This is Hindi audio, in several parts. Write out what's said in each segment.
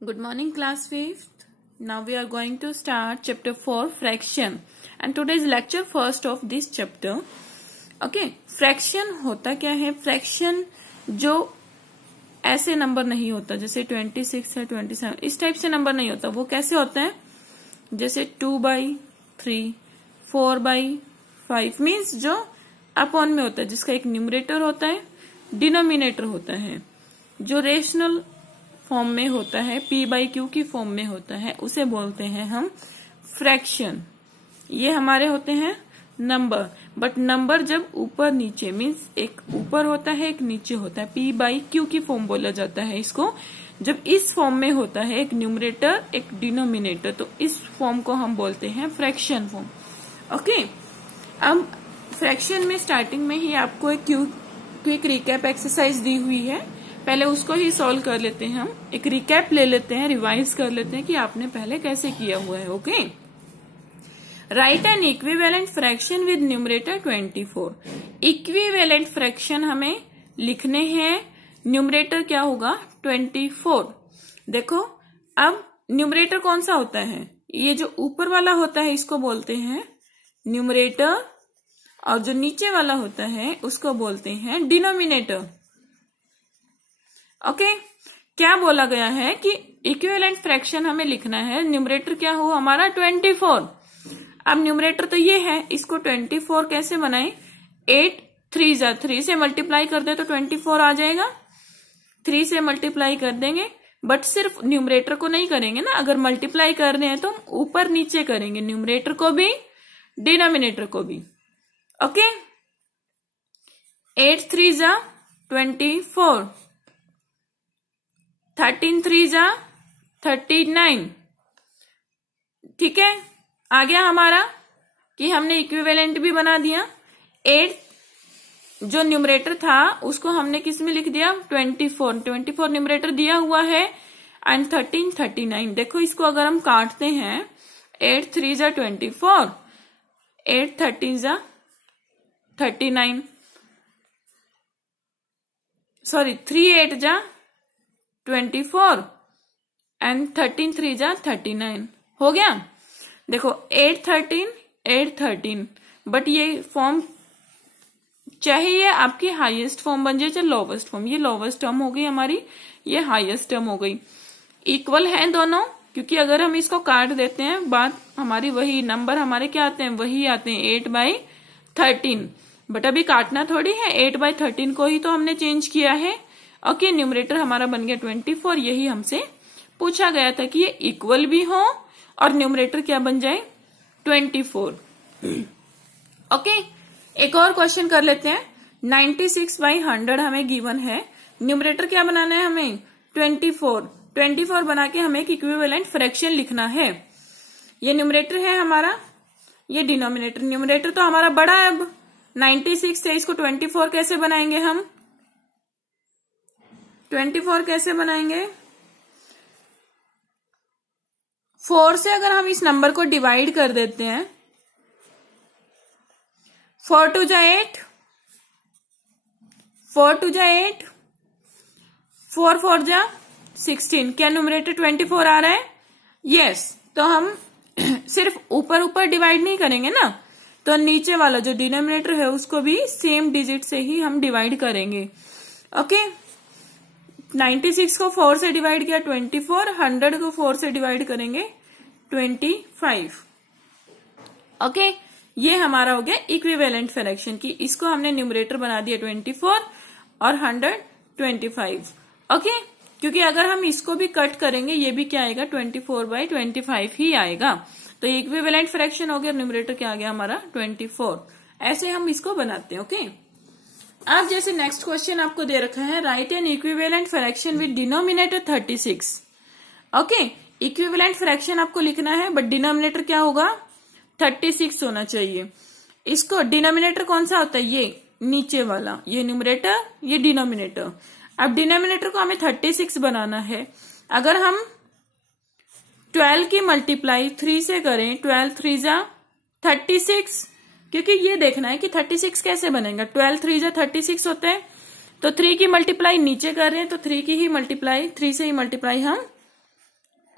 Good morning, class 5th. Now we are going to start chapter 4, fraction. And today's lecture first of this chapter. Okay, fraction होता क्या है? fraction जो ऐसे नंबर नहीं होता, जैसे 26 है, 27, इस टाइप से नंबर नहीं होता. वो कैसे होता है? जैसे 2/3, 4/5 मीन्स जो अपॉन में होता है, जिसका एक न्यूमरेटर होता है, डिनोमिनेटर होता है. जो रेशनल फॉर्म में होता है, p/q की फॉर्म में होता है, उसे बोलते हैं हम फ्रैक्शन. ये हमारे होते हैं नंबर. बट नंबर जब ऊपर नीचे मीन्स एक ऊपर होता है, एक नीचे होता है, p/q की फॉर्म बोला जाता है इसको. जब इस फॉर्म में होता है, एक न्यूमरेटर एक डिनोमिनेटर, तो इस फॉर्म को हम बोलते हैं फ्रैक्शन फॉर्म. ओके, अब फ्रैक्शन में स्टार्टिंग में ही आपको एक क्विक रिकैप एक्सरसाइज दी हुई है. पहले उसको ही सॉल्व कर लेते हैं. हम एक रिकैप ले लेते हैं, रिवाइज कर लेते हैं कि आपने पहले कैसे किया हुआ है. Okay, right N equivalent fraction with numerator 24. Equivalent fraction हमें लिखने हैं. न्यूमरेटर क्या होगा? 24. देखो, अब न्यूमरेटर कौन सा होता है? ये जो ऊपर वाला होता है इसको बोलते हैं न्यूमरेटर, और जो नीचे वाला होता है उसको बोलते हैं डिनोमिनेटर. ओके, क्या बोला गया है कि इक्विवेलेंट फ्रैक्शन हमें लिखना है. न्यूमरेटर क्या हो हमारा? 24. अब न्यूमरेटर तो ये है, इसको 24 कैसे बनाए? 8 3 3 से मल्टीप्लाई कर दे तो 24 आ जाएगा. 3 से मल्टीप्लाई कर देंगे, बट सिर्फ न्यूमरेटर को नहीं करेंगे ना. अगर मल्टीप्लाई कर रहे हैं तो ऊपर नीचे करेंगे, न्यूमरेटर को भी डिनोमिनेटर को भी. ओके, 8 3 24, 13 3 39. ठीक है, आ गया हमारा कि हमने इक्विवेलेंट भी बना दिया. 8 जो न्यूमरेटर था उसको हमने किस में लिख दिया? 24 न्यूमरेटर दिया हुआ है, एंड 13 39. देखो, इसको अगर हम काटते हैं, 8 3 24, 8 13 39, सॉरी 3 8 24 एंड 13 3 39 हो गया. देखो 8 13, बट ये फॉर्म चाहे ये आपकी हाईएस्ट फॉर्म बन जाए चाहे लोवेस्ट फॉर्म, ये लोवेस्ट टर्म हो गई हमारी, ये हाईएस्ट टर्म हो गई. इक्वल है दोनों, क्योंकि अगर हम इसको काट देते हैं बात हमारी वही, नंबर हमारे क्या आते हैं? वही आते हैं 8/13. बट अभी काटना थोड़ी है, 8/13 को ही तो हमने चेंज किया है. ओके, न्यूमरेटर हमारा बन गया 24. यही हमसे पूछा गया था कि ये इक्वल भी हो और न्यूमरेटर क्या बन जाए? 24. ओके, एक और क्वेश्चन कर लेते हैं. 96/100 हमें गिवन है. न्यूमरेटर क्या बनाना है हमें? 24 बना के हमें एक इक्विवेलेंट फ्रैक्शन लिखना है. ये न्यूमरेटर है हमारा, ये डिनोमिनेटर. न्यूमरेटर तो हमारा बड़ा है. अब 96 से इसको 24 कैसे बनाएंगे हम? 24 कैसे बनाएंगे? 4 से अगर हम इस नंबर को डिवाइड कर देते हैं, 4 2 8, 4 2 8, 4 4 16. क्या न्यूमरेटर 24 आ रहा है? यस. तो हम सिर्फ ऊपर ऊपर डिवाइड नहीं करेंगे ना, तो नीचे वाला जो डिनोमिनेटर है उसको भी सेम डिजिट से ही हम डिवाइड करेंगे. ओके, 96 को 4 से डिवाइड किया 24, 100 को 4 से डिवाइड करेंगे 25. ओके, ये हमारा हो गया इक्विवेलेंट फ्रैक्शन की. इसको हमने न्यूमरेटर बना दिया 24 और 100 25. ओके, क्योंकि अगर हम इसको भी कट करेंगे ये भी क्या आएगा? 24/25 ही आएगा. तो इक्विवेलेंट फ्रैक्शन हो गया, न्यूमरेटर क्या आ गया हमारा? 24. ऐसे हम इसको बनाते हैं. ओके, अब जैसे नेक्स्ट क्वेश्चन आपको दे रखा है, right N equivalent fraction with denominator 36. Okay, equivalent fraction आपको लिखना है, बट डिनोमिनेटर क्या होगा? 36 होना चाहिए. इसको डिनोमिनेटर कौन सा होता है? ये नीचे वाला, ये न्यूमरेटर, ये डिनोमिनेटर. अब डिनोमिनेटर को हमें 36 बनाना है. अगर हम 12 की मल्टीप्लाई 3 से करें, 12 3 36, क्योंकि ये देखना है कि 36 कैसे बनेगा. 12 3 36 होता है, तो 3 की मल्टीप्लाई नीचे कर रहे हैं, तो 3 की ही मल्टीप्लाई, 3 से ही मल्टीप्लाई हम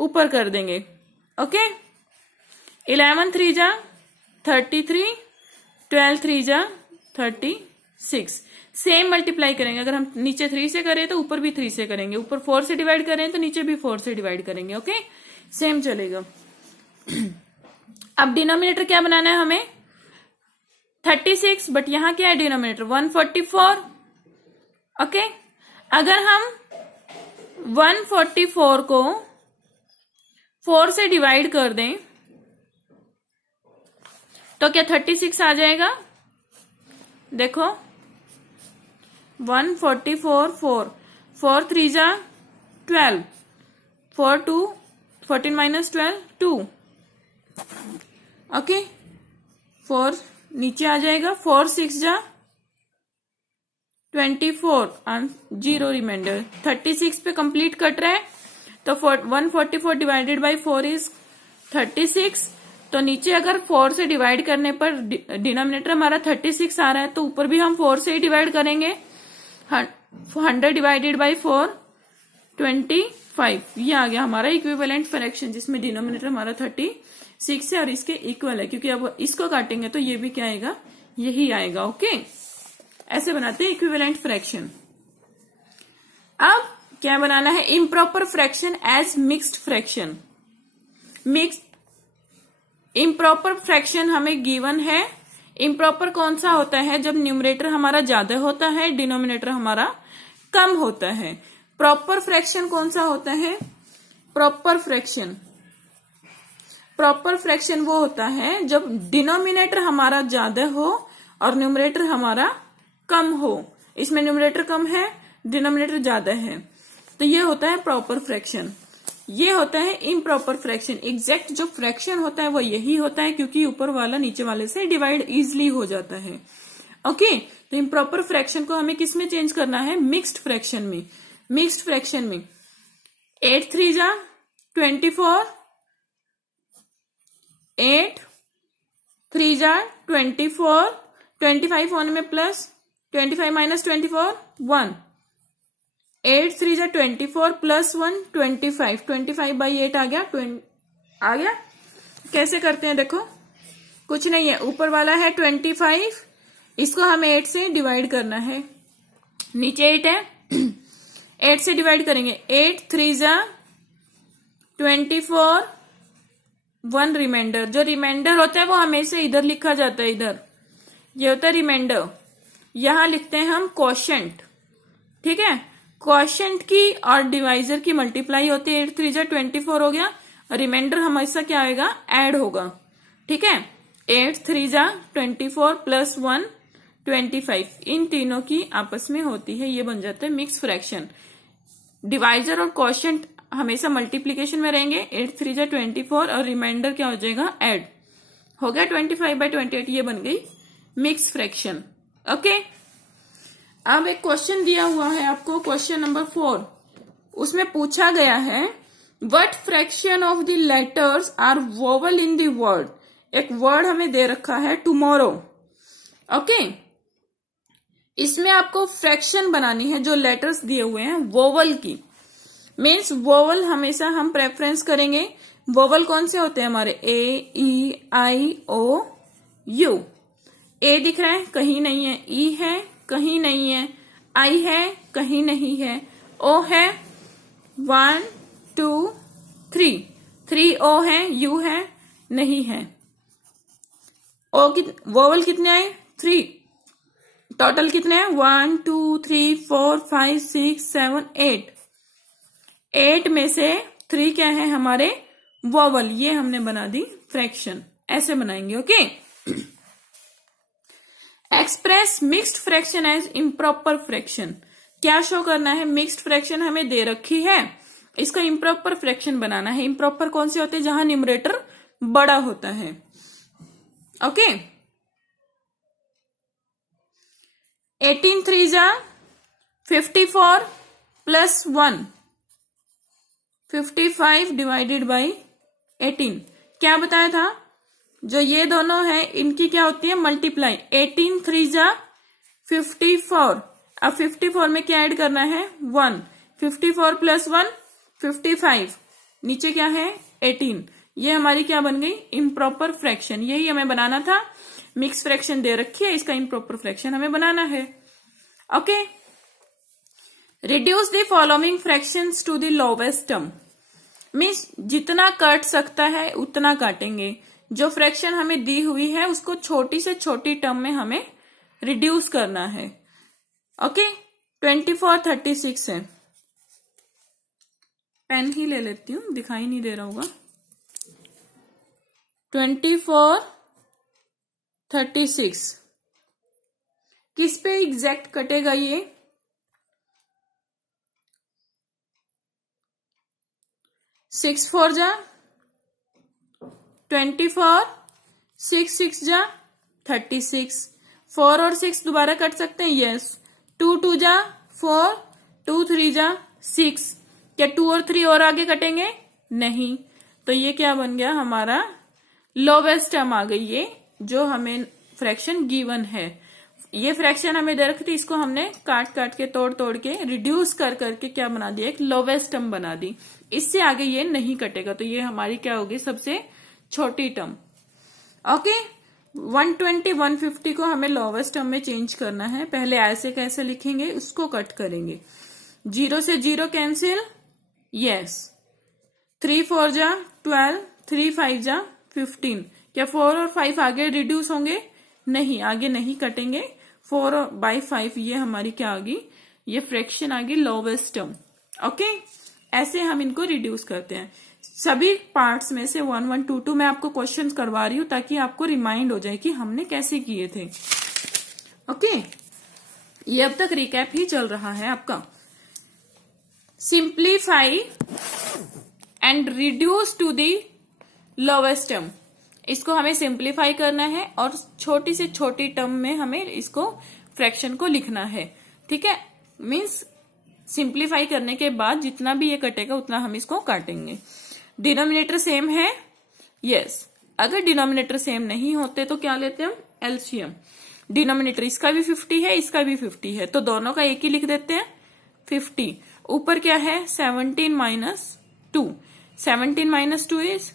ऊपर कर देंगे। ओके, 11 3 जा 33, 12 3 जा 36। सेम मल्टीप्लाई करेंगे। अगर हम नीचे 3 से करें तो ऊपर भी 3 से करेंगे, ऊपर 4 से डिवाइड करें तो नीचे भी 4 से डिवाइड करेंगे। ओके, सेम चलेगा। अब डिनोमिनेटर क्या बनाना है हमें? 36, बट यहां क्या है डिनोमिनेटर? 144। ओके, अगर हम 144 को 4 से डिवाइड कर दें तो क्या 36 आ जाएगा? देखो 144, 4 3 जा 12, 4 2 14 माइनस 12 2। ओके, 4 नीचे आ जाएगा, 4 6 जा 24 और 0 रिमाइंडर। 36 पे कंप्लीट कट रहा है तो 144 डिवाइडेड बाई 4 इज 36। तो नीचे अगर 4 से डिवाइड करने पर डिनोमिनेटर हमारा 36 आ रहा है तो ऊपर भी हम 4 से ही डिवाइड करेंगे। 100 डिवाइडेड बाई 4 25। ये आ गया हमारा इक्विवेलेंट फ्रैक्शन, जिसमें डिनोमिनेटर हमारा 36 है और इसके इक्वल है, क्योंकि अब इसको काटेंगे तो ये भी क्या आएगा? यही आएगा। ओके, ऐसे बनाते हैं इक्विवेलेंट फ्रैक्शन। अब क्या बनाना है? Improper fraction as mixed fraction. Improper fraction हमें गिवन है। इम्प्रॉपर कौन सा होता है? जब न्यूमरेटर हमारा ज्यादा होता है, डिनोमिनेटर हमारा कम होता है। प्रॉपर फ्रैक्शन कौन सा होता है? प्रॉपर फ्रैक्शन वो होता है जब डिनोमिनेटर हमारा ज्यादा हो और न्यूमरेटर हमारा कम हो। इसमें न्यूमरेटर कम है, डिनोमिनेटर ज्यादा है, तो ये होता है प्रॉपर फ्रैक्शन। ये होता है इम्प्रॉपर फ्रैक्शन। एग्जैक्ट जो फ्रैक्शन होता है वो यही होता है, क्योंकि ऊपर वाला नीचे वाले से डिवाइड इजिली हो जाता है। ओके, तो इम्प्रॉपर फ्रैक्शन को हमें किस में चेंज करना है? मिक्स्ड फ्रैक्शन में। 8 3 जा 24, 8 3 जा 24, 25 होने में प्लस 25 माइनस 24 1, 8 3 जा 24 प्लस 1 25, 25 बाई 8 आ गया। कैसे करते हैं? देखो कुछ नहीं है, ऊपर वाला है 25, इसको हमें 8 से डिवाइड करना है। नीचे 8 है, 8 से डिवाइड करेंगे। 8 3 जा 24, 1 रिमाइंडर। जो रिमाइंडर होता है वो हमेशा इधर लिखा जाता है, इधर ये होता है रिमाइंडर। यहां लिखते हैं हम क्वोशंट। ठीक है, क्वोशंट की और डिवाइजर की मल्टीप्लाई होती है। 8 3 जा 24 हो गया, और रिमाइंडर हमेशा क्या आएगा? ऐड होगा। ठीक है, 8 3 जा 24 प्लस 1 25, इन तीनों की आपस में होती है, ये बन जाता है मिक्स फ्रैक्शन। डिवाइजर और क्वोशंट हमेशा मल्टीप्लीकेशन में रहेंगे। 8 3 जा 24 और रिमाइंडर क्या हो जाएगा? ऐड हो गया। 25 बाई 28, ये बन गई मिक्स फ्रैक्शन। ओके, अब एक क्वेश्चन दिया हुआ है आपको, क्वेश्चन नंबर 4। उसमें पूछा गया है what fraction of the letters are vowel in the word. एक वर्ड हमें दे रखा है टुमारो। ओके, इसमें आपको फ्रैक्शन बनानी है जो लेटर्स दिए हुए हैं वोवल की। मीन्स वोवल हमेशा हम प्रेफरेंस करेंगे। वोवल कौन से होते हैं हमारे? ए ई आई ओ यू। ए दिख रहा है, कहीं नहीं है। ई है, कहीं नहीं है। आई है, कहीं नहीं है। ओ है 1 2 3, 3 ओ है। यू है, नहीं है। वोवल कितने आए? 3। टोटल कितने हैं? 1 2 3 4 5 6 7 8। 8 में से 3 क्या है हमारे? वोवल। ये हमने बना दी फ्रैक्शन। ऐसे बनाएंगे। Okay, express mixed fraction as improper fraction. क्या शो करना है? मिक्स्ड फ्रैक्शन हमें दे रखी है, इसका इम्प्रॉपर फ्रैक्शन बनाना है। इम्प्रॉपर कौन से होते हैं? जहां न्यूमरेटर बड़ा होता है। ओके, 18 3 जा 54 प्लस 1 55 डिवाइडेड बाई 18। क्या बताया था? जो ये दोनों है इनकी क्या होती है? मल्टीप्लाई। 18 3 जा 54। अब 54 में क्या ऐड करना है? 1। 54 प्लस 1 55। नीचे क्या है 18, ये हमारी क्या बन गई इम्प्रॉपर फ्रैक्शन। यही हमें बनाना था, मिक्स फ्रैक्शन दे रखी है, इसका इम्प्रॉपर फ्रैक्शन हमें बनाना है। Okay, reduce the following fractions to the lowest term, means जितना काट सकता है उतना काटेंगे। जो फ्रैक्शन हमें दी हुई है उसको छोटी से छोटी टर्म में हमें रिड्यूस करना है। ओके, 24, 36 है। पेन ही ले लेती हूं, दिखाई नहीं दे रहा होगा। 24, 36 किस पे एग्जैक्ट कटेगा ये? 6 4 जा 24, 6 6 जा 36, 4 और 6 दोबारा कट सकते हैं, यस। 2 2 जा 4, 2 3 जा 6, क्या 2 और 3 और आगे कटेंगे? नहीं। तो ये क्या बन गया हमारा लोवेस्ट टर्म आ गई, ये जो हमें फ्रैक्शन गिवन है। ये फ्रैक्शन हमें दे रखी थी, इसको हमने काट काट के तोड़ तोड़ के रिड्यूस कर करके क्या बना दिया, एक लोवेस्ट टर्म बना दी। इससे आगे ये नहीं कटेगा, तो ये हमारी क्या होगी सबसे छोटी टर्म। ओके, 120 150 को हमें लोवेस्ट टर्म में चेंज करना है। पहले ऐसे कैसे लिखेंगे उसको कट करेंगे। 0 से 0 कैंसिल, यस। 3 4 जा 12, 3 5 जा 15, क्या 4 और 5 आगे रिड्यूस होंगे? नहीं, आगे नहीं कटेंगे। 4/5 ये हमारी क्या आ गई, ये फ्रैक्शन आ गई लोवेस्ट टर्म। ओके, ऐसे हम इनको रिड्यूस करते हैं। सभी पार्ट्स में से 1 1 2 2 मैं आपको क्वेश्चंस करवा रही हूं ताकि आपको रिमाइंड हो जाए कि हमने कैसे किए थे। ओके, ये अब तक रिकैप ही चल रहा है आपका। Simplify and reduce to the lowest term, इसको हमें सिंप्लीफाई करना है और छोटी से छोटी टर्म में हमें इसको फ्रैक्शन को लिखना है। ठीक है, मीन्स सिंप्लीफाई करने के बाद जितना भी ये कटेगा उतना हम इसको काटेंगे। डिनोमिनेटर सेम है, यस। अगर डिनोमिनेटर सेम नहीं होते तो क्या लेते हैं हम, एलसीएम। डिनोमिनेटर इसका भी 50 है, इसका भी 50 है, तो दोनों का एक ही लिख देते हैं 50। ऊपर क्या है 17 minus 2, 17 minus 2 is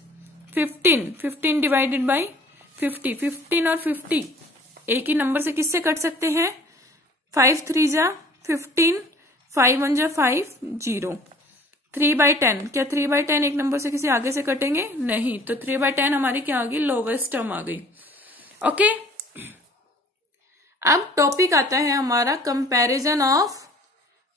15, 15 divided by 50, 15 और 50 एक ही नंबर से किससे कट सकते हैं? 5 3 जा 15, 5 1 जा 5, 0। 3/10, क्या 3/10 एक नंबर से किसी आगे से कटेंगे? नहीं, तो 3/10 हमारी क्या आ गई, लोवेस्ट टर्म आ गई। ओके, अब टॉपिक आता है हमारा कंपैरिजन ऑफ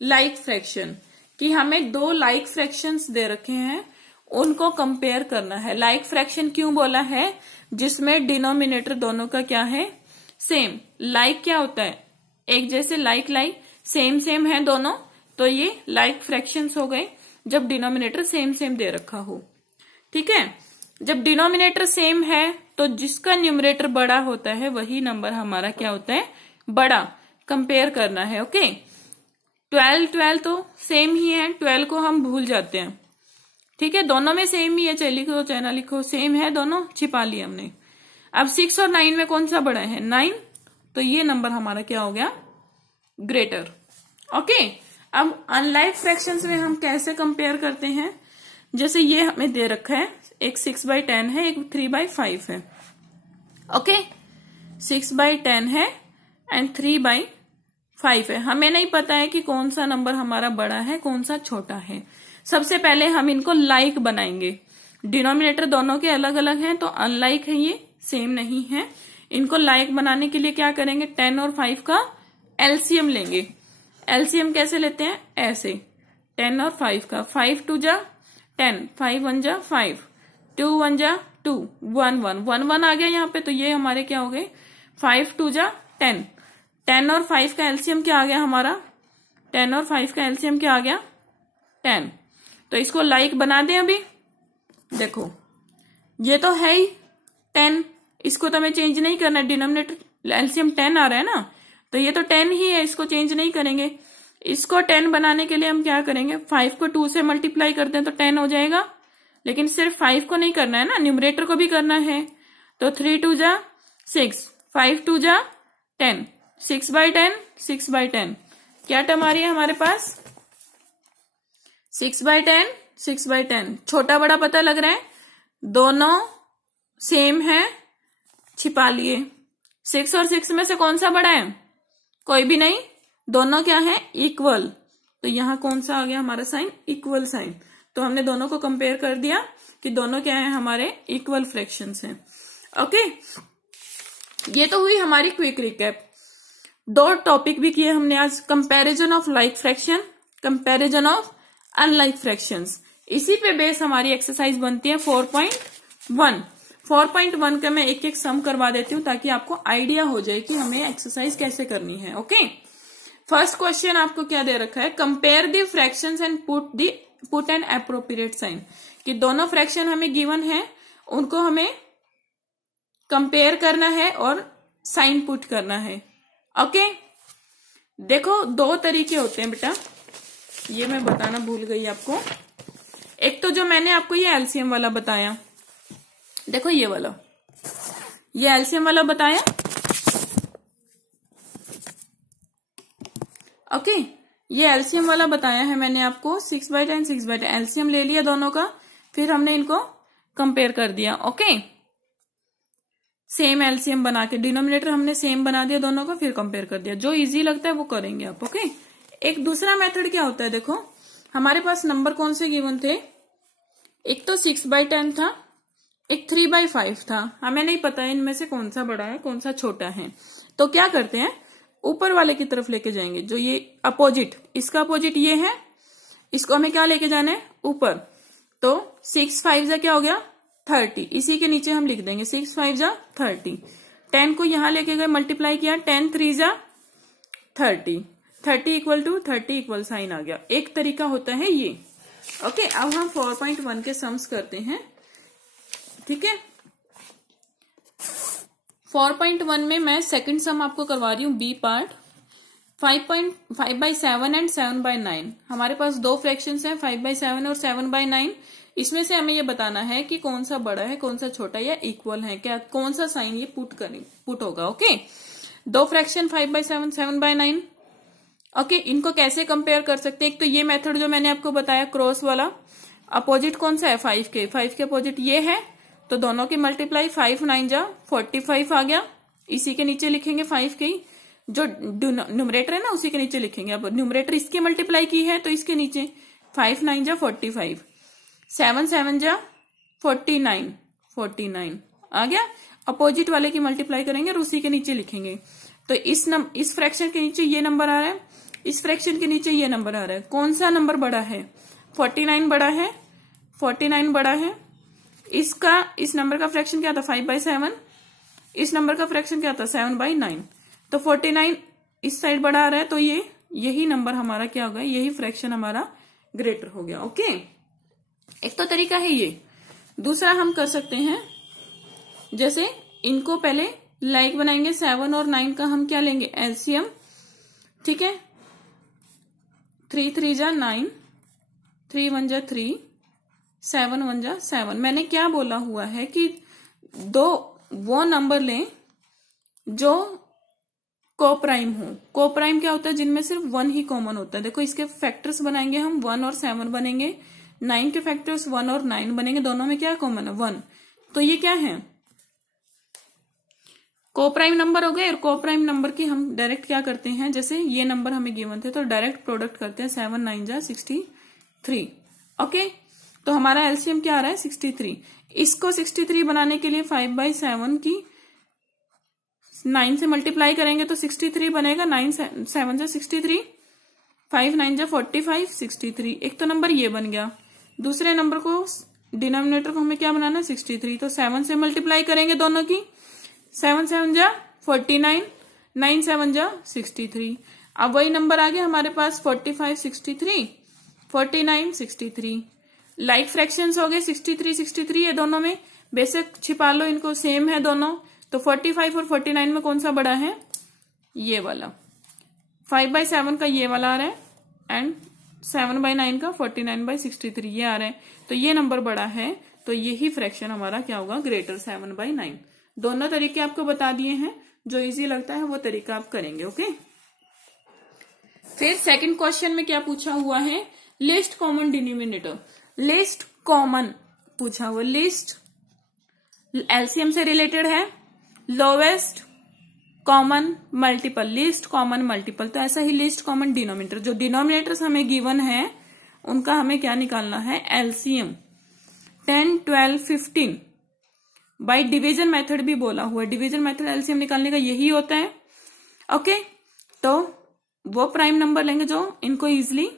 लाइक फ्रैक्शन, कि हमें दो लाइक फ्रैक्शंस दे रखे हैं, उनको कंपेयर करना है। लाइक फ्रैक्शन क्यों बोला है? जिसमें डिनोमिनेटर दोनों का क्या है, सेम। लाइक क्या होता है, एक जैसे, लाइक लाइक सेम सेम है दोनों, तो ये लाइक फ्रैक्शंस हो गए जब डिनोमिनेटर सेम सेम दे रखा हो। ठीक है, जब डिनोमिनेटर सेम है तो जिसका न्यूमरेटर बड़ा होता है वही नंबर हमारा क्या होता है, बड़ा। कंपेयर करना है। ओके, 12 तो सेम ही है, 12 को हम भूल जाते हैं। ठीक है, दोनों में सेम ही है, चाहे लिखो चाहे ना लिखो, सेम है दोनों, छिपा लिया हमने। अब 6 और 9 में कौन सा बड़ा है, 9, तो ये नंबर हमारा क्या हो गया, ग्रेटर। ओके, अब अनलाइक फ्रैक्शंस में हम कैसे कंपेयर करते हैं? जैसे ये हमें दे रखा है, एक 6/10 है, एक 3/5 है। ओके, 6/10 है एंड 3/5 है। हमें नहीं पता है कि कौन सा नंबर हमारा बड़ा है कौन सा छोटा है। सबसे पहले हम इनको लाइक बनाएंगे। डिनोमिनेटर दोनों के अलग अलग हैं, तो अनलाइक है, ये सेम नहीं है। इनको लाइक बनाने के लिए क्या करेंगे, 10 और 5 का एलसीएम लेंगे। एलसीएम कैसे लेते हैं, ऐसे 10 और 5 का, 5 2 जा 10, 5 1 जा 5, 2 1 जा 2, 1 1 1 1 आ गया यहाँ पे, तो ये हमारे क्या हो गए, 5 2 जा 10। 10 और 5 का एलसीएम क्या आ गया हमारा, 10 और 5 का एलसीएम क्या आ गया, 10। तो इसको लाइक बना दें। अभी देखो ये तो है ही 10, इसको तो हमें चेंज नहीं करना, डिनोमिनेटर एलसीएम 10 आ रहा है ना, तो ये तो 10 ही है, इसको चेंज नहीं करेंगे। इसको 10 बनाने के लिए हम क्या करेंगे, 5 को 2 से मल्टीप्लाई करते हैं तो 10 हो जाएगा, लेकिन सिर्फ 5 को नहीं करना है ना, न्यूमरेटर को भी करना है। तो 3 2 जा 6, 5 2 जा 10, 6/10, 6/10 क्या टर्म आ रही है हमारे पास, 6/10, 6/10 छोटा बड़ा पता लग रहा है, दोनों सेम है, छिपा लिए। 6 और 6 में से कौन सा बड़ा है? कोई भी नहीं, दोनों क्या है? इक्वल। तो यहां कौन सा आ गया हमारा साइन? Equal sign. तो हमने दोनों को कंपेयर कर दिया कि दोनों क्या है? हमारे इक्वल फ्रैक्शंस हैं। ओके, ये तो हुई हमारी क्विक रिकैप। 2 टॉपिक भी किए हमने आज, comparison of like fraction, comparison of unlike fractions. इसी पे बेस हमारी एक्सरसाइज बनती है 4.1। 4.1 का मैं एक एक सम करवा देती हूँ ताकि आपको आइडिया हो जाए कि हमें एक्सरसाइज कैसे करनी है। ओके, फर्स्ट क्वेश्चन आपको क्या दे रखा है? Compare the fractions and put an appropriate sign. कि दोनों फ्रैक्शन हमें गिवन है, उनको हमें कंपेयर करना है और साइन पुट करना है। ओके, देखो 2 तरीके होते हैं बेटा, ये मैं बताना भूल गई आपको। एक तो जो मैंने आपको ये एलसीएम वाला बताया, देखो ये वाला, ये एलसीएम वाला बताया। ओके, ये एलसीएम वाला बताया है मैंने आपको, 6/10 6/10 एलसीएम ले लिया दोनों का, फिर हमने इनको कंपेयर कर दिया। ओके, सेम एलसीएम बना के डिनोमिनेटर हमने सेम बना दिया दोनों का, फिर कंपेयर कर दिया। जो इजी लगता है वो करेंगे आप। ओके, एक दूसरा मेथड क्या होता है, देखो हमारे पास नंबर कौन से गिवन थे? एक तो 6/10 था, एक 3/5 था। हमें नहीं पता है इनमें से कौन सा बड़ा है कौन सा छोटा है। तो क्या करते हैं, ऊपर वाले की तरफ लेके जाएंगे, जो ये अपोजिट, इसका अपोजिट ये है, इसको हमें क्या लेके जाना है? ऊपर। तो 6×5 जा क्या हो गया? 30। इसी के नीचे हम लिख देंगे 6×5 जा 30। 10 को यहां लेके गए, मल्टीप्लाई किया, 10×3 जा 30। 30 इक्वल टू 30 इक्वल साइन आ गया। एक तरीका होता है ये। ओके, अब हम 4.1 के सम्स करते हैं। ठीक है, 4.1 में मैं सेकंड सम आपको करवा रही हूँ, बी पार्ट। 5/7 एंड 7/9। हमारे पास 2 फ्रैक्शंस हैं, 5/7 और 7/9। इसमें से हमें ये बताना है कि कौन सा बड़ा है कौन सा छोटा, या इक्वल है क्या, कौन सा साइन ये पुट होगा। Okay, 2 fraction 5/7 7/9। ओके, इनको कैसे कंपेयर कर सकते हैं? एक तो ये मेथड जो मैंने आपको बताया क्रॉस वाला, अपोजिट कौन सा है? 5 के। 5 के अपोजिट ये है, तो दोनों की मल्टीप्लाई 5×9 जा 45 आ गया। इसी के नीचे लिखेंगे 5 के, जो न्यूमरेटर है ना उसी के नीचे लिखेंगे। अब न्यूमरेटर इसके मल्टीप्लाई की है तो इसके नीचे 5×9 जा 45, 7×7 जा 49, 49 आ गया। अपोजिट वाले की मल्टीप्लाई करेंगे और उसी के नीचे लिखेंगे। तो इस फ्रैक्शन के नीचे ये नंबर आ रहा है, इस फ्रैक्शन के नीचे ये नंबर आ रहा है। कौन सा नंबर बड़ा है? 49 बड़ा है, 49 बड़ा है। इसका, इस नंबर का फ्रैक्शन क्या था? 5/7। इस नंबर का फ्रैक्शन क्या था? 7/9। तो 49 इस साइड बड़ा आ रहा है, तो यही नंबर हमारा क्या हो गया? यही फ्रैक्शन हमारा ग्रेटर हो गया। ओके, एक तो तरीका है ये। दूसरा हम कर सकते हैं, जैसे इनको पहले लाइक बनाएंगे। 7 और 9 का हम क्या लेंगे? एलसीएम। ठीक है, 3×3 जा 9, 3×1 जा 3, 7×1 जा 7। मैंने क्या बोला हुआ है कि वो नंबर लें जो कोप्राइम हो। कोप्राइम क्या होता है? जिनमें सिर्फ 1 ही कॉमन होता है। देखो इसके फैक्टर्स बनाएंगे हम, 1 और 7 बनेंगे। 9 के फैक्टर्स 1 और 9 बनेंगे। दोनों में क्या कॉमन है? 1। तो ये क्या है? कोप्राइम नंबर हो गए। और कोप्राइम नंबर की हम डायरेक्ट क्या करते हैं, जैसे ये नंबर हमें गिवन थे तो डायरेक्ट प्रोडक्ट करते हैं। 7×9 जा 63। ओके, तो हमारा एलसीएम क्या आ रहा है? 63। इसको 63 बनाने के लिए 5/7 की 9 से मल्टीप्लाई करेंगे तो 63 बनेगा। 9×7 जा 63, 5×9 जा 45, 63। एक तो नंबर ये बन गया। दूसरे नंबर को, डिनोमिनेटर को हमें क्या बनाना? 63। तो 7 से मल्टीप्लाई करेंगे दोनों की, 7×7 जा 49, 9×7 जा 63। अब वही नंबर आ गया हमारे पास, 45 63, 49 63। लाइक फ्रैक्शंस हो गए 63 63। ये दोनों में बेशक छिपा लो, इनको सेम है दोनों। तो 45 और 49 में कौन सा बड़ा है? ये वाला। 5/7 का ये वाला आ रहा है, एंड 7/9 का 49/63 ये आ रहा है। तो ये नंबर बड़ा है, तो यही फ्रैक्शन हमारा क्या होगा? ग्रेटर 7/9। दोनों तरीके आपको बता दिए हैं, जो इजी लगता है वो तरीका आप करेंगे। ओके, फिर सेकंड क्वेश्चन में क्या पूछा हुआ है? List common denominator. List common पूछा हुआ, लिस्ट एलसीएम से रिलेटेड है, lowest common multiple, list common multiple, तो ऐसा ही लिस्ट कॉमन डिनोमिनेटर, जो डिनोमिनेटर्स हमें गिवन है उनका हमें क्या निकालना है, एलसीएम। 10, 12, 15 बाय डिवीजन मेथड भी बोला हुआ है, डिवीजन मेथड एलसीएम निकालने का यही होता है। ओके, तो वो प्राइम नंबर लेंगे जो इनको इजिली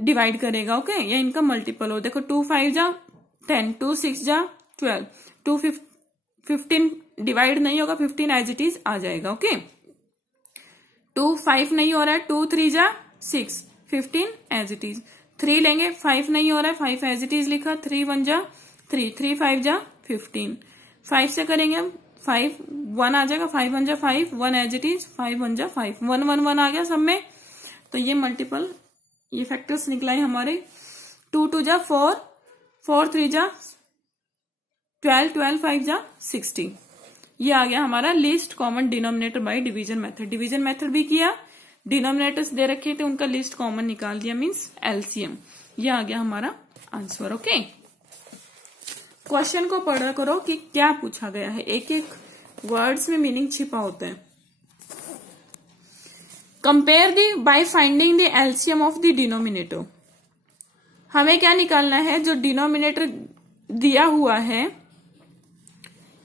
डिवाइड करेगा, ओके, या इनका मल्टीपल हो। देखो 2 5 जा 10, 2 6 जा 12, 2 15 डिवाइड नहीं होगा, 15 एज इट इज आ जाएगा, ओके। 2 5 नहीं हो रहा है, 2 3 जा 6, 15 एज इट इज। 3 लेंगे, 5 नहीं हो रहा है, 5 एज इट इज लिखा, 3 1 जा 3, 3 5 जा 15। 5 से करेंगे हम, 5 1 आ जाएगा, 5 1 जा 5, 1 एज इट इज, 5 1 जा 5, 1 1 1 आ गया सब में। तो ये मल्टीपल, ये फैक्टर्स निकलाए हमारे। 2 2 जा 4, 4 3 जा 12, 12 5 जा 60। ये आ गया हमारा list common denominator by division method. Division method भी किया, डिनोमिनेटर्स दे रखे थे उनका लिस्ट कॉमन निकाल दिया, मीन्स एलसीएम। ये आ गया हमारा आंसर, ओके। क्वेश्चन को पढ़ा करो कि क्या पूछा गया है, एक एक वर्ड्स में मीनिंग छिपा होता है। Compare the by finding the LCM of the denominator. हमें क्या निकालना है, जो डिनोमिनेटर दिया हुआ है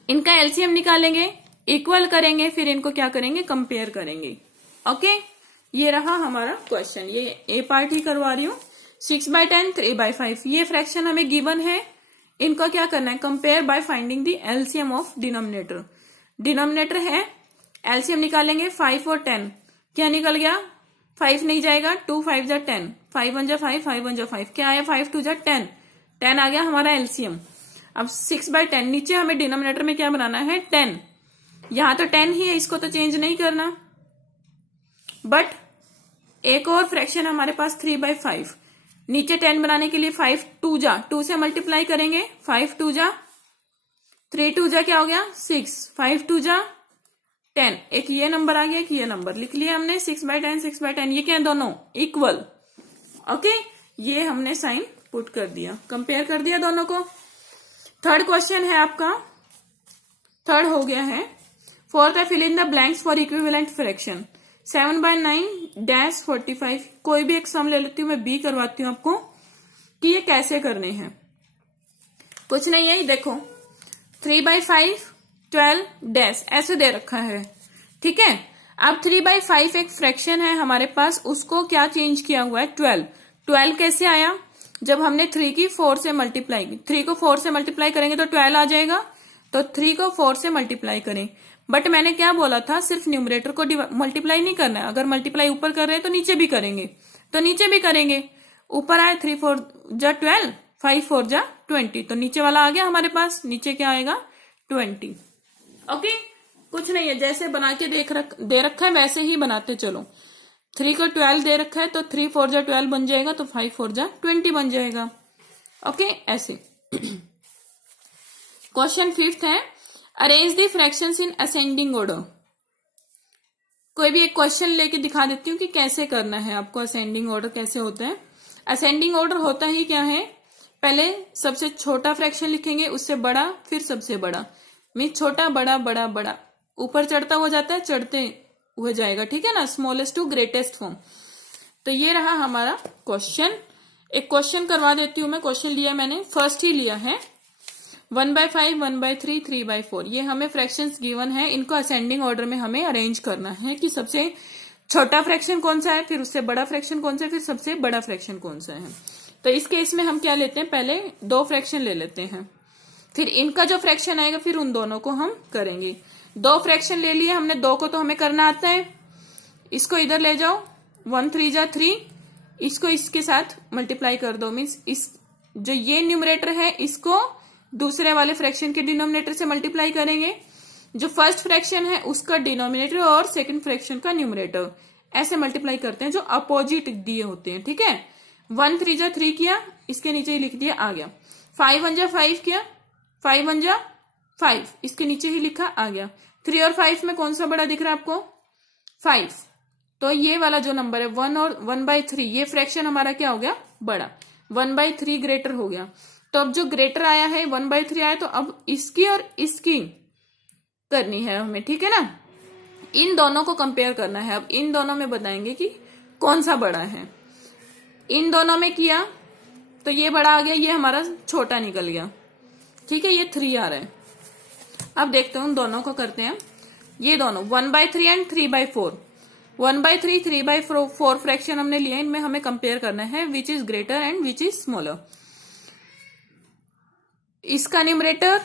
इनका एलसीएम निकालेंगे, इक्वल करेंगे, फिर इनको क्या करेंगे, कंपेयर करेंगे, ओके। ये रहा हमारा क्वेश्चन, ये ए पार्ट ही करवा रही हूं। 6/10, 3/5 ये फ्रैक्शन हमें गिवन है, इनको क्या करना है, compare by finding the LCM of denominator. Denominator है, एलसीएम निकालेंगे, 5 और 10, क्या निकल गया, 5 नहीं जाएगा, 2 5 जा 10, 5 1 जा 5, 5 1 जा 5, क्या आया, 5 2 जा 10, 10 आ गया हमारा एलसीएम। अब 6/10 नीचे हमें डिनोमिनेटर में क्या बनाना है, 10, यहां तो 10 ही है, इसको तो चेंज नहीं करना। बट एक और फ्रैक्शन हमारे पास 3/5, नीचे 10 बनाने के लिए 5 2 जा 2 से मल्टीप्लाई करेंगे, 5 2 जा 3 2 जा क्या हो गया 6, 5 2 जा 10, एक ये नंबर आ गया, एक ये नंबर लिख लिया हमने, 6/10 6/10, ये क्या है, दोनों इक्वल, ओके। ये हमने साइन पुट कर दिया, कंपेयर कर दिया दोनों को। थर्ड क्वेश्चन है आपका, थर्ड हो गया है। फोर्थ है, fill in the blanks for equivalent fraction. 7/9 -45, कोई भी एक सम ले लेती हूँ मैं, बी करवाती हूँ आपको कि ये कैसे करने हैं। कुछ नहीं है, देखो 3/5 12 ऐसे दे रखा है, ठीक है। अब 3/5 एक फ्रैक्शन है हमारे पास, उसको क्या चेंज किया हुआ है, 12 कैसे आया, जब हमने 3 की 4 से मल्टीप्लाई की, 3 को 4 से मल्टीप्लाई करेंगे तो 12 आ जाएगा, तो 3 को 4 से मल्टीप्लाई करें। बट मैंने क्या बोला था, सिर्फ न्यूमरेटर को मल्टीप्लाई नहीं करना है, अगर मल्टीप्लाई ऊपर कर रहे हैं तो नीचे भी करेंगे, तो नीचे भी करेंगे। ऊपर आए 3 4 जा 12, 5 4 जा 20, तो नीचे वाला आ गया हमारे पास, नीचे क्या आएगा 20, ओके। कुछ नहीं है, जैसे बना के दे रखा है वैसे ही बनाते चलो। 3 को 12 दे रखा है तो 3 4 जा 12 बन जाएगा, तो 5 4 जा 20 बन जाएगा, ओके, ऐसे। क्वेश्चन 5th है, arrange the fractions in ascending order. कोई भी एक क्वेश्चन लेके दिखा देती हूँ कि कैसे करना है आपको, असेंडिंग ऑर्डर कैसे होता है। असेंडिंग ऑर्डर होता ही क्या है, पहले सबसे छोटा फ्रैक्शन लिखेंगे, उससे बड़ा, फिर सबसे बड़ा, मीन छोटा बड़ा बड़ा बड़ा, ऊपर चढ़ता हो जाता है, चढ़ते हुए जाएगा, ठीक है ना, स्मॉलेस्ट टू ग्रेटेस्ट फॉर्म। तो ये रहा हमारा क्वेश्चन। एक क्वेश्चन करवा देती हूँ मैं, क्वेश्चन लिया मैंने, फर्स्ट ही लिया है, 1/5 1/3 3/4, ये हमें फ्रैक्शंस गिवन है, इनको असेंडिंग ऑर्डर में हमें अरेंज करना है कि सबसे छोटा फ्रैक्शन कौन सा है, फिर उससे बड़ा फ्रैक्शन कौन सा है, फिर सबसे बड़ा फ्रैक्शन कौन सा है। तो इस केस में हम क्या लेते हैं, पहले 2 फ्रैक्शन ले लेते हैं, फिर इनका जो फ्रैक्शन आएगा फिर उन दोनों को हम करेंगे। 2 फ्रैक्शन ले लिए हमने, 2 को तो हमें करना आता है, इसको इधर ले जाओ, 1 3 जा 3, इसको इसके साथ मल्टीप्लाई कर दो, मीन्स इस जो ये न्यूमरेटर है इसको दूसरे वाले फ्रैक्शन के डिनोमिनेटर से मल्टीप्लाई करेंगे, जो फर्स्ट फ्रैक्शन है उसका डिनोमिनेटर और सेकंड फ्रैक्शन का न्यूमरेटर, ऐसे मल्टीप्लाई करते हैं जो अपोजिट दिए होते हैं, ठीक है। 1 3 जा 3 किया, इसके नीचे ही लिख दिया, आ गया। 5 1 जा 5 किया, 5 1 जा 5, इसके नीचे ही लिखा, आ गया। 3 और 5 में कौन सा बड़ा दिख रहा है आपको, 5, तो ये वाला जो नंबर है 1 और 1/3, ये फ्रैक्शन हमारा क्या हो गया, बड़ा। 1/3 ग्रेटर हो गया। तो अब जो ग्रेटर आया है 1/3 आया, तो अब इसकी और इसकी करनी है हमें, ठीक है ना। इन दोनों को कंपेयर करना है। अब इन दोनों में बताएंगे कि कौन सा बड़ा है। इन दोनों में किया तो ये बड़ा आ गया, ये हमारा छोटा निकल गया, ठीक है, ये 3 आ रहा है। अब देखते हैं उन दोनों को करते हैं। ये दोनों 1/3 एंड 3/4, 1/3 3/4 फ्रैक्शन हमने लिए, इनमें हमें कंपेयर करना है which is greater and which is smaller. इसका न्यूमरेटर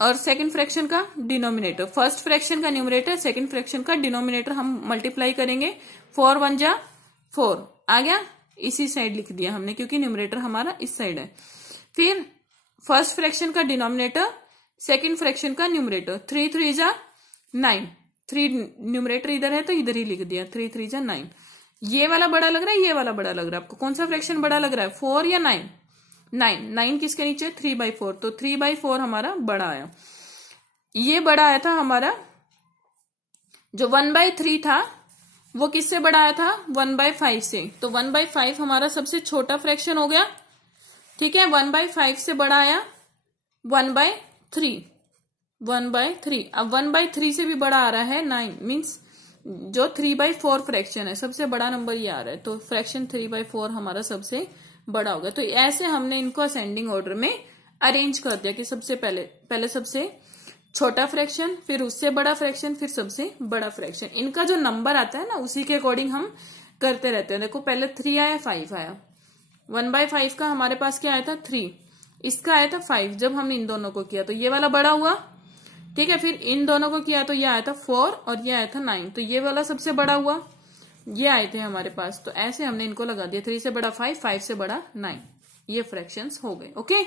और सेकंड फ्रैक्शन का डिनोमिनेटर, फर्स्ट फ्रैक्शन का न्यूमरेटर, सेकंड फ्रैक्शन का डिनोमिनेटर हम मल्टीप्लाई करेंगे। 4 1 जा 4 आ गया, इसी साइड लिख दिया हमने क्योंकि न्यूमरेटर हमारा इस साइड है। फिर फर्स्ट फ्रैक्शन का डिनोमिनेटर, सेकंड फ्रैक्शन का न्यूमरेटर, 3 3 जा 9, 3 न्यूमरेटर इधर है तो इधर ही लिख दिया, 3 3 जा 9। ये वाला बड़ा लग रहा है, ये वाला बड़ा लग रहा है, आपको कौन सा फ्रैक्शन बड़ा लग रहा है, 4 या 9? 9 किसके नीचे, 3/4, तो 3/4 हमारा बड़ा आया। ये बड़ा आया था हमारा, जो 1/3 था वो किससे बड़ा आया था, 1/5 से। तो 1/5 हमारा सबसे छोटा फ्रैक्शन हो गया, ठीक है। 1/5 से बड़ा आया 1/3, 1/3। अब 1/3 से भी बड़ा आ रहा है 9, मीन्स जो 3/4 फ्रैक्शन है, सबसे बड़ा नंबर ये आ रहा है, तो फ्रैक्शन 3/4 हमारा सबसे बड़ा होगा। तो ऐसे हमने इनको असेंडिंग ऑर्डर में अरेंज कर दिया कि सबसे पहले सबसे छोटा फ्रैक्शन, फिर उससे बड़ा फ्रैक्शन, फिर सबसे बड़ा फ्रैक्शन। इनका जो नंबर आता है ना उसी के अकॉर्डिंग हम करते रहते हैं। देखो पहले 3 आया, 5 आया, 1/5 का हमारे पास क्या आया था 3, इसका आया था 5। जब हम इन दोनों को किया तो ये वाला बड़ा हुआ, ठीक है। फिर इन दोनों को किया तो ये आया था 4 और ये आया था 9, तो ये वाला सबसे बड़ा हुआ, ये आए थे हमारे पास। तो ऐसे हमने इनको लगा दिया, 3 से बड़ा 5, 5 से बड़ा 9, ये फ्रैक्शंस हो गए। ओके,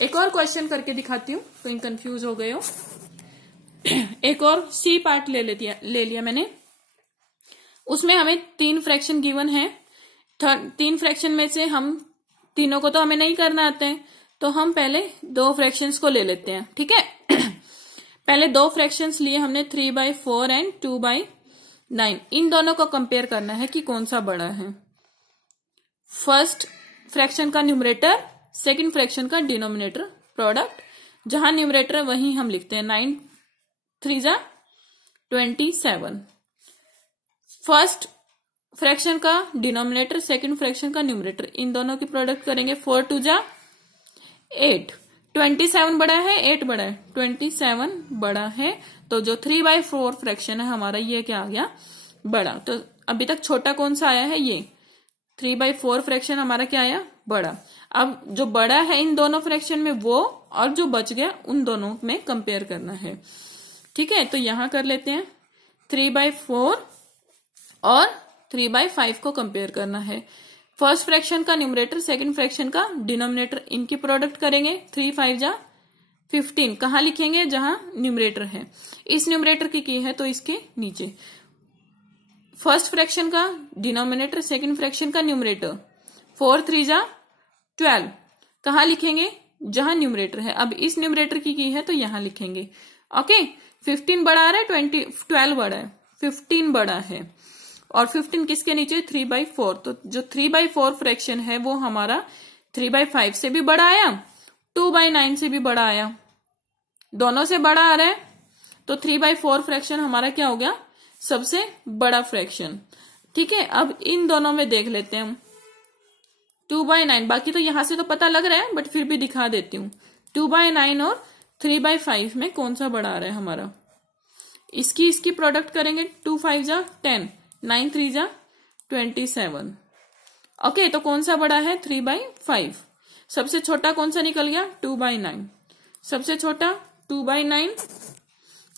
एक और क्वेश्चन करके दिखाती हूँ, तो इन कंफ्यूज हो गए हो। एक और सी पार्ट ले लिया मैंने। उसमें हमें 3 फ्रैक्शन गिवन है। 3 फ्रैक्शन में से हम तीनों को तो हमें नहीं करना आते हैं, तो हम पहले 2 फ्रैक्शंस को ले लेते हैं, ठीक है। पहले 2 फ्रैक्शंस लिए हमने, 3/4 एंड 2/9। इन दोनों को कंपेयर करना है कि कौन सा बड़ा है। फर्स्ट फ्रैक्शन का न्यूमरेटर, सेकंड फ्रैक्शन का डिनोमिनेटर प्रोडक्ट, जहां न्यूमरेटर वहीं हम लिखते हैं, 9 3 जा 27। फर्स्ट फ्रैक्शन का डिनोमिनेटर, सेकंड फ्रैक्शन का न्यूमरेटर, इन दोनों की प्रोडक्ट करेंगे, 4 2 जा 8। 27 बड़ा है, 8 बड़ा है, 27 बड़ा है, तो जो 3/4 फ्रैक्शन है हमारा, ये क्या आ गया, बड़ा। तो अभी तक छोटा कौन सा आया है, ये 3/4 फ्रैक्शन हमारा क्या आया, बड़ा। अब जो बड़ा है इन दोनों फ्रैक्शन में वो, और जो बच गया उन दोनों में कंपेयर करना है, ठीक है। तो यहां कर लेते हैं, 3/4 और 3/5 को कंपेयर करना है। फर्स्ट फ्रैक्शन का न्यूमरेटर, सेकंड फ्रैक्शन का डिनोमिनेटर, इनकी प्रोडक्ट करेंगे, 3 5 जा 15। कहां लिखेंगे, जहां न्यूमरेटर है। इस न्यूमरेटर की है तो इसके नीचे। फर्स्ट फ्रैक्शन का डिनोमिनेटर, सेकंड फ्रैक्शन का न्यूमरेटर, 4 3 जा 12। कहां लिखेंगे, जहां न्यूमरेटर है। अब इस न्यूमरेटर की है तो यहां लिखेंगे, ओके। 15 बड़ा आ रहा है, 12 बड़ा है, 15 बड़ा है, और 15 किसके नीचे, 3/4। तो जो 3/4 फ्रैक्शन है वो हमारा 3/5 से भी बड़ा आया, 2/9 से भी बड़ा आया, दोनों से बड़ा आ रहा है। तो 3/4 फ्रैक्शन हमारा क्या हो गया, सबसे बड़ा फ्रैक्शन, ठीक है। अब इन दोनों में देख लेते हैं हम, 2/9, बाकी तो यहां से तो पता लग रहा है बट फिर भी दिखा देती हूँ। 2/9 और 3/5 में कौन सा बड़ा आ रहा है हमारा। इसकी प्रोडक्ट करेंगे, 2 5 जा 10, 9 3 जा 27। ओके, तो कौन सा बड़ा है, 3/5। सबसे छोटा कौन सा निकल गया, 2/9। सबसे छोटा 2/9,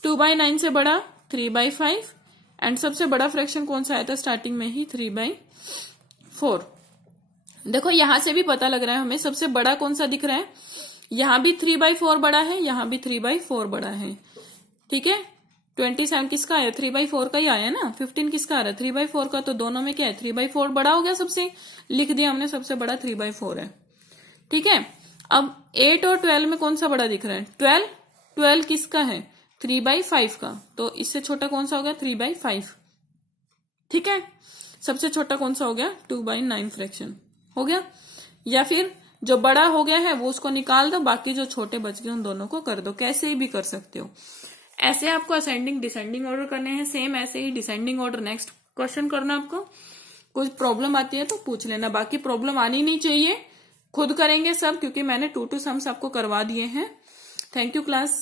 2/9 से बड़ा 3/5, एंड सबसे बड़ा फ्रैक्शन कौन सा आया था स्टार्टिंग में ही, 3/4। देखो यहां से भी पता लग रहा है हमें सबसे बड़ा कौन सा दिख रहा है। यहां भी 3/4 बड़ा है, यहां भी 3/4 बड़ा है, ठीक है। 27 किसका आया, 3/4 का ही आया ना। 15 किसका आ रहा है, 3/4 का। तो दोनों में क्या है, 3/4 बड़ा हो गया, सबसे लिख दिया हमने, सबसे बड़ा 3/4 है, ठीक है। अब 8 और 12 में कौन सा बड़ा दिख रहा है, 12 किसका है, 3/5 का। तो इससे छोटा कौन सा हो गया, 3/5, ठीक है। सबसे छोटा कौन सा हो गया, 2/9 फ्रैक्शन हो गया। या फिर जो बड़ा हो गया है वो उसको निकाल दो, बाकी जो छोटे बच गए उन दोनों को कर दो, कैसे भी कर सकते हो। ऐसे आपको असेंडिंग डिसेंडिंग ऑर्डर करने हैं, सेम ऐसे ही डिसेंडिंग ऑर्डर नेक्स्ट क्वेश्चन करना। आपको कुछ प्रॉब्लम आती है तो पूछ लेना, बाकी प्रॉब्लम आनी नहीं चाहिए, खुद करेंगे सब, क्योंकि मैंने 2 2 सम्स आपको करवा दिए हैं। Thank you class.